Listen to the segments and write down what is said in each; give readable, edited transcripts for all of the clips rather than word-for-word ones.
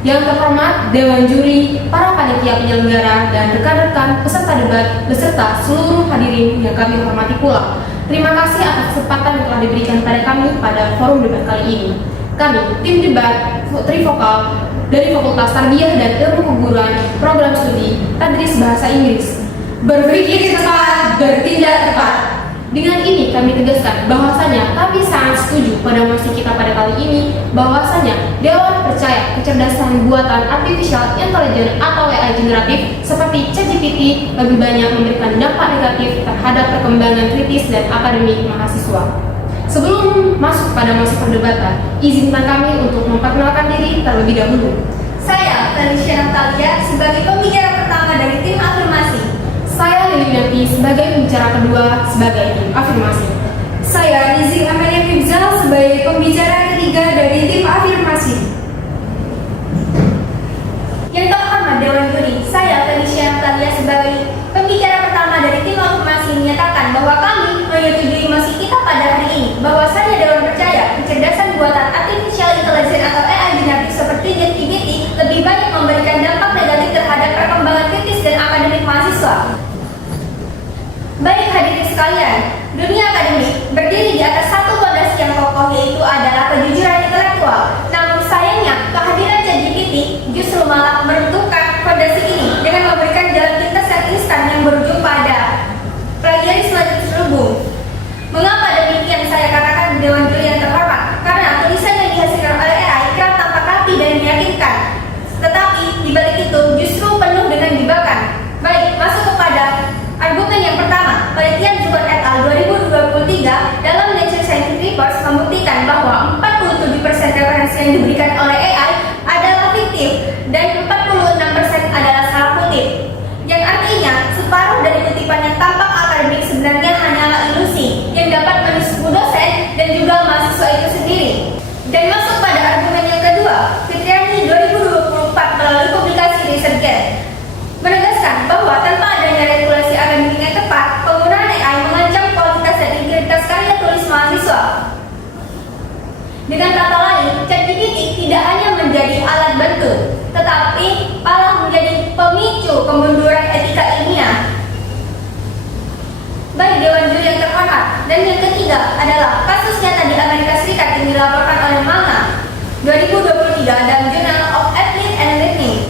Yang terhormat Dewan Juri, para panitia penyelenggara, dan rekan-rekan peserta debat beserta seluruh hadirin yang kami hormati pula. Terima kasih atas kesempatan yang telah diberikan pada kami pada forum debat kali ini. Kami, tim debat trivokal dari Fakultas Tarbiyah dan Ilmu Keguruan Program Studi Tadris Bahasa Inggris. Berpikir cepat, bertindak tepat. Dengan ini kami tegaskan bahwasanya kami sangat setuju pada mosi kita pada kali ini bahwasanya Dewan percaya kecerdasan buatan artificial intelligence atau AI generatif seperti ChatGPT lebih banyak memberikan dampak negatif terhadap perkembangan kritis dan akademik mahasiswa. Sebelum masuk pada mosi perdebatan, izinkan kami untuk memperkenalkan diri terlebih dahulu. Saya, Felicia Natalia, sebagai pembicara pertama dari tim afirmasi. Saya Lili Nanti sebagai pembicara kedua sebagai tim afirmasi. Saya Lizzie Amelia Fibzal sebagai pembicara ketiga dari tim afirmasi. Yang terhormat Dewan Juri, saya Felicia Natalia sebagai pembicara pertama dari tim afirmasi menyatakan bahwa kami menyetujui mosi kita pada hari ini bahwasanya Dewan percaya kecerdasan buatan artificial intelligence atau AI generatif seperti ChatGPT lebih banyak memberikan dampak negatif terhadap perkembangan kritis dan akademik mahasiswa. Baik hadirin sekalian, dunia akademik berdiri di atas satu fondasi yang kokoh, yaitu adalah kejujuran intelektual. Namun sayangnya, kehadiran ChatGPT justru malah meruntuhkan fondasi ini dengan memberikan jalan pintas yang instan yang berujung pada plagiarisme terselubung. Mengapa demikian saya katakan Dewan Juri yang terhormat? Karena tulisan yang dihasilkan oleh AI kerap tampak rapi dan meyakinkan, tetapi di balik itu justru penuh dengan jebakan. Baik, masuk kepada argumen yang pertama. Penelitian Zuckerberg et al. 2023 dalam Nature Scientific Reports membuktikan bahwa 47% referensi yang diberikan oleh AI adalah fiktif dan 46% adalah salah kutip. Yang artinya, separuh dari kutipan yang tampak akademik sebenarnya hanyalah ilusi yang dapat menipu dosen dan juga mahasiswa itu sendiri. Dan masuk pada argumen yang kedua, Fitriani 2024 melalui publikasi ResearchGate menegaskan bahwa tanpa adanya regulasi akademik yang tepat, penggunaan AI mengancam kualitas dan integritas karya tulis mahasiswa. Dengan kata lain, ChatGPT tidak hanya menjadi alat bantu, tetapi malah menjadi pemicu kemunduran etika ilmiah. Baik Dewan Juri yang terhormat, dan yang ketiga adalah kasus nyata di Amerika Serikat yang dilaporkan oleh Manga 2023 dalam Journal of Applied and Learning.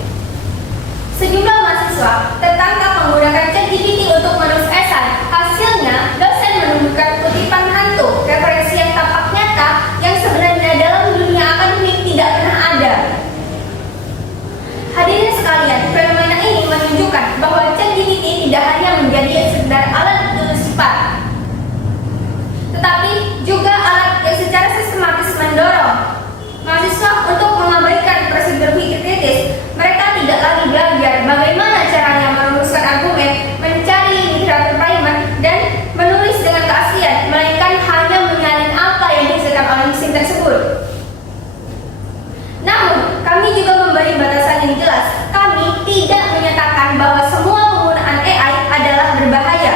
Sejumlah mahasiswa tertangkap menggunakan ChatGPT untuk menulis esai. Hasilnya, dosen menemukan kutipan hantu, referensi yang tampak nyata yang sebenarnya dalam dunia akademik tidak pernah ada. Hadirin sekalian, fenomena ini menunjukkan bahwa ChatGPT tidak hanya menjadi sekedar alat tulis cepat, tetapi juga alat yang secara sistematis mendorong mahasiswa untuk mengabaikan prosedur berpikir kritis. Mereka tidak lagi belajar bagaimana caranya merumuskan argumen, mencari literatur primer, dan menulis dengan keaslian, melainkan hanya menyalin apa yang dihasilkan oleh mesin tersebut. Namun, kami juga memberi batasan yang jelas. Kami tidak menyatakan bahwa semua penggunaan AI adalah berbahaya.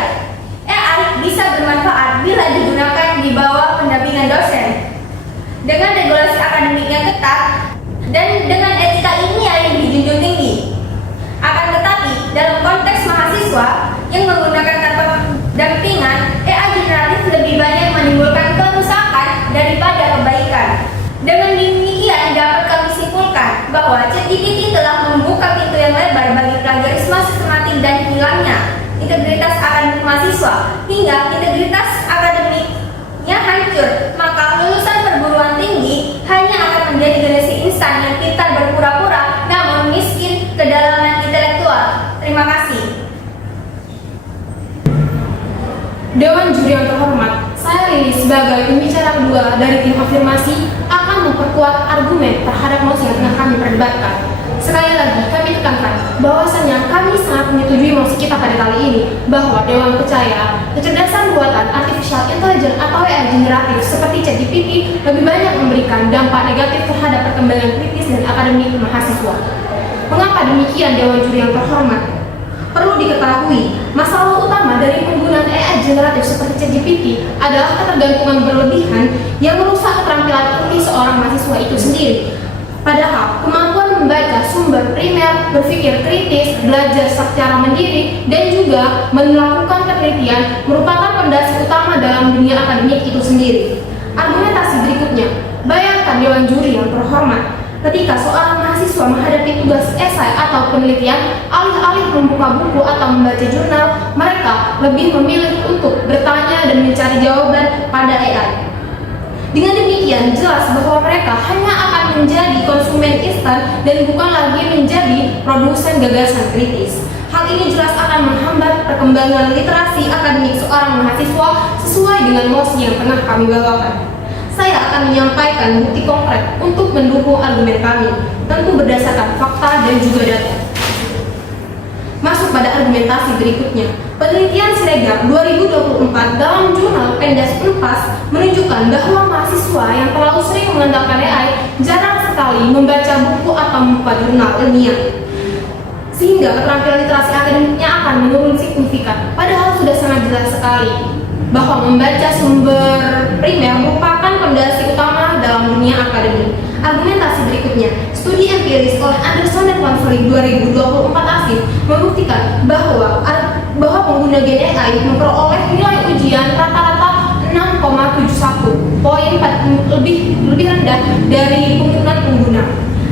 AI bisa bermanfaat bila digunakan di bawah pendampingan dosen, dengan regulasi akademik yang ketat, dan dengan etika ilmiah yang dijunjung tinggi. Akan tetapi, dalam konteks mahasiswa yang menggunakan tanpa dampingan, AI generatif lebih banyak menimbulkan kerusakan daripada kebaikan. Dengan demikian dapat kami simpulkan bahwa ChatGPT telah membuka pintu yang lebar bagi plagiarisme sistematik dan hilangnya integritas akademik mahasiswa, hingga integritas akademiknya hancur. Maka lulusan perguruan tinggi hanya akan menjadi generasi instan yang pintar berpura-pura namun miskin kedalaman intelektual. Terima kasih. Dewan Juri yang terhormat, saya Lili sebagai pembicara kedua dari tim afirmasi akan memperkuat argumen terhadap mosi yang tengah kami perdebatkan. Sekali lagi kami tekankan bahwasanya kami sangat menyetujui mosi kita pada kali ini bahwa Dewan percaya kecerdasan buatan artificial intelligence atau AI generatif seperti ChatGPT lebih banyak memberikan dampak negatif terhadap perkembangan kritis dan akademik mahasiswa. Mengapa demikian Dewan Juri yang terhormat? Perlu diketahui, masalah utama dari penggunaan AI generatif seperti ChatGPT adalah ketergantungan berlebihan yang merusak keterampilan inti seorang mahasiswa itu sendiri. Padahal kemampuan membaca sumber primer, berpikir kritis, belajar secara mandiri, dan juga melakukan penelitian merupakan fondasi utama dalam dunia akademik itu sendiri. Argumentasi berikutnya, bayangkan Dewan Juri yang terhormat, ketika seorang mahasiswa menghadapi tugas esai atau penelitian, alih-alih membuka buku atau membaca jurnal, mereka lebih memilih untuk bertanya dan mencari jawaban pada AI. Dengan demikian, jelas bahwa mereka hanya akan menjadi konsumen instan dan bukan lagi menjadi produsen gagasan kritis. Hal ini jelas akan menghambat perkembangan literasi akademik seorang mahasiswa sesuai dengan mosi yang tengah kami bawakan. Saya akan menyampaikan bukti konkret untuk mendukung argumen kami, tentu berdasarkan fakta dan juga data. Masuk pada argumentasi berikutnya. Penelitian Siregar 2024 dalam jurnal Pendas Unpas menunjukkan bahwa mahasiswa yang terlalu sering mengandalkan AI jarang sekali membaca buku atau membuka jurnal ilmiah, sehingga keterampilan literasi akademiknya akan menurun signifikan. Padahal sudah sangat jelas sekali bahwa membaca sumber primer merupakan fondasi utama dalam dunia akademik. Argumentasi berikutnya, studi empiris oleh Anderson dan Konflik 2024 ASIF membuktikan bahwa pengguna Gen AI memperoleh nilai ujian rata-rata 6,71 poin lebih rendah dari pengguna.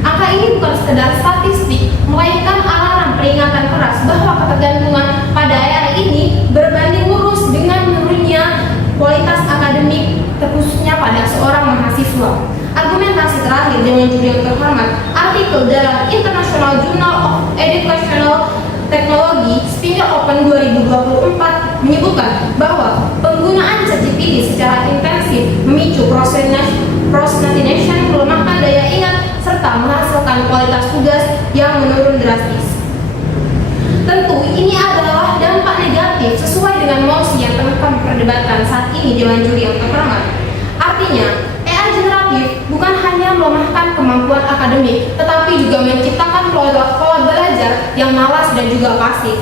Angka ini bukan sekedar statistik, melainkan alarm peringatan keras bahwa ketergantungan pada AI ini berbanding lurus dengan menurunnya kualitas akademik, terkhususnya pada seorang mahasiswa. Argumentasi terakhir dengan juri yang terhormat, artikel dalam International Journal of Educational Technology Springer Open 2024 menyebutkan bahwa penggunaan ChatGPT secara intensif memicu procrastination, melemahkan daya ingat, serta menghasilkan kualitas tugas yang menurun drastis. Tentu ini adalah dampak negatif sesuai dengan mosi yang tengah kami perdebatkan saat ini Dewan Juri yang terhormat. Artinya, AI generatif bukan hanya melemahkan kemampuan akademik, tetapi juga menciptakan pola belajar yang malas dan juga pasif.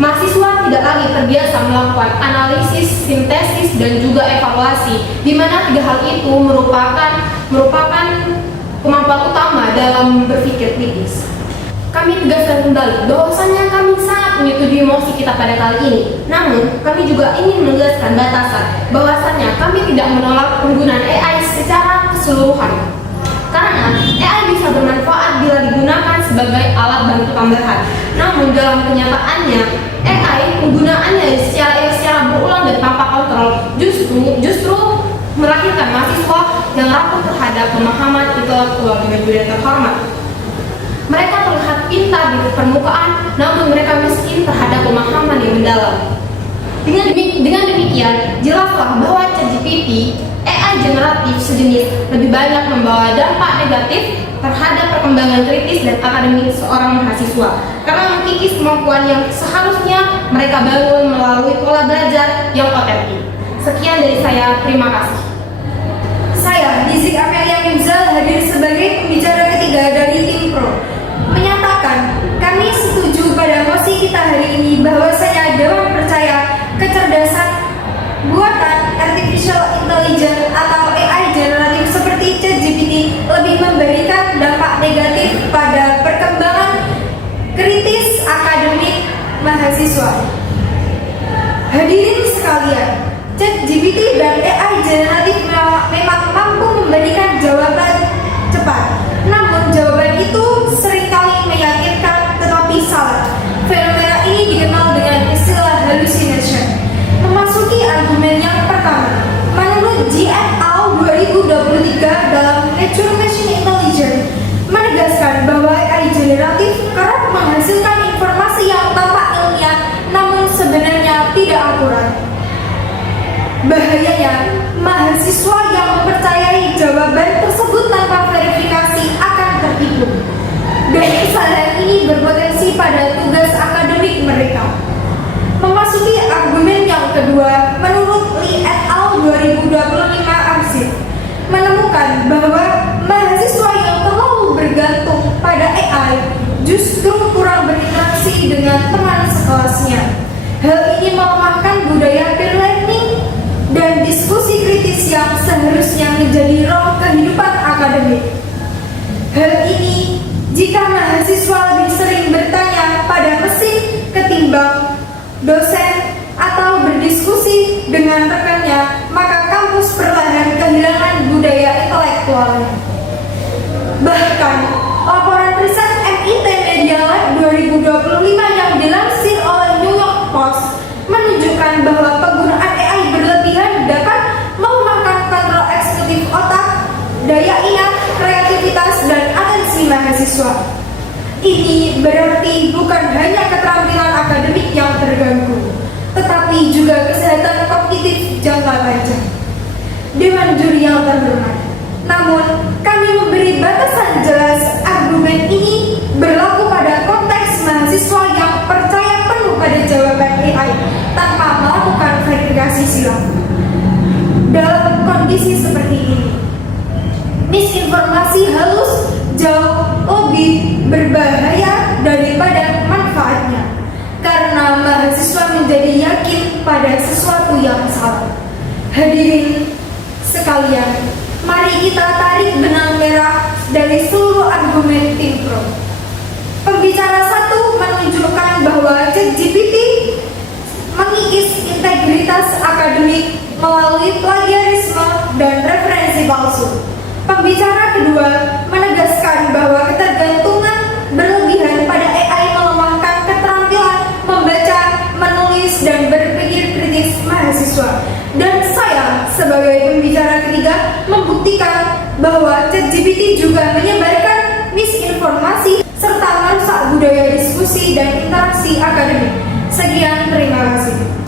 Mahasiswa tidak lagi terbiasa melakukan analisis, sintesis, dan juga evaluasi, di mana tiga hal itu merupakan kemampuan utama dalam berpikir kritis. Kami tegaskan kembali bahwasanya kami sangat menyetujui mosi kita pada kali ini. Namun, kami juga ingin menegaskan batasan bahwasanya kami tidak menolak penggunaan AI secara keseluruhan. Karena AI bisa bermanfaat bila digunakan sebagai alat bantu tambahan. Namun dalam kenyataannya, AI penggunaannya secara berulang dan tanpa kontrol justru melahirkan mahasiswa yang rapuh terhadap pemahaman intelektual dengan juri terhormat. Mereka terlihat pintar di permukaan, namun mereka miskin terhadap pemahaman yang mendalam. Dengan demikian, jelaslah bahwa ChatGPT, AI generatif sejenis, lebih banyak membawa dampak negatif terhadap perkembangan kritis dan akademik seorang mahasiswa, karena mengikis kemampuan yang seharusnya mereka bangun melalui pola belajar yang otentik. Sekian dari saya, terima kasih. Saya, Dizik Amelia Mimzal, hadir sebagai pembicara ketiga dari tim Pro, menyatakan kami setuju pada mosi kita hari ini bahwasanya Dewan percaya kecerdasan buatan artificial intelligence atau AI generatif seperti ChatGPT lebih memberikan dampak negatif pada perkembangan kritis akademik mahasiswa. Hadirin sekalian, ChatGPT dan AI generatif memang mampu memberikan jawaban cepat. Namun jawaban itu seringkali meyakinkan tetapi salah. Fenomena ini dikenal dengan istilah hallucination. Memasuki argumen yang pertama, menurut G et al. 2023 dalam Nature Machine Intelligence menegaskan bahwa AI generatif kerap menghasilkan informasi yang tampak ilmiah namun sebenarnya tidak akurat. Bahayanya, mahasiswa yang mempercayai jawaban tersebut tanpa verifikasi akan tertipu. Dan kesalahan ini berpotensi pada tugas akademik mereka. Memasuki argumen yang kedua, menurut Lee et al. 2025 arsip menemukan bahwa mahasiswa yang terlalu bergantung pada AI justru kurang berinteraksi dengan teman sekelasnya. Hal ini melemahkan budaya peer learning dan diskusi kritis yang seharusnya menjadi roh kehidupan akademik. Hal ini jika mahasiswa lebih sering bertanya pada mesin ketimbang dosen atau berdiskusi dengan rekannya, maka kampus perlahan kehilangan budaya intelektualnya. Bahkan, laporan riset MIT Media Lab 2025 yang dilansir oleh New York Post menunjukkan bahwa penggunaan AI berlebihan dapat melemahkan kontrol eksekutif otak, daya ingat, kreativitas, dan atensi mahasiswa. Ini berarti bukan hanya keterampilan akademik yang terganggu, tetapi juga kesehatan kognitif jangka panjang. Dewan juri yang terhormat, namun kami memberi batasan jelas argumen ini berlaku pada konteks mahasiswa yang percaya penuh pada jawaban AI tanpa melakukan verifikasi silang. Dalam kondisi seperti ini, misinformasi halus jauh lebih berbahaya daripada manfaatnya, karena mahasiswa menjadi yakin pada sesuatu yang salah. Hadirin sekalian, mari kita tarik benang merah dari seluruh argumen tim pro. Pembicara satu menunjukkan bahwa ChatGPT mengikis integritas akademik melalui plagiarisme dan referensi palsu. Pembicara kedua menegaskan bahwa ketergantungan berlebihan pada AI melemahkan keterampilan membaca, menulis, dan berpikir kritis mahasiswa. Dan saya sebagai pembicara ketiga membuktikan bahwa ChatGPT juga menyebarkan misinformasi serta merusak budaya diskusi dan interaksi akademik. Sekian, terima kasih.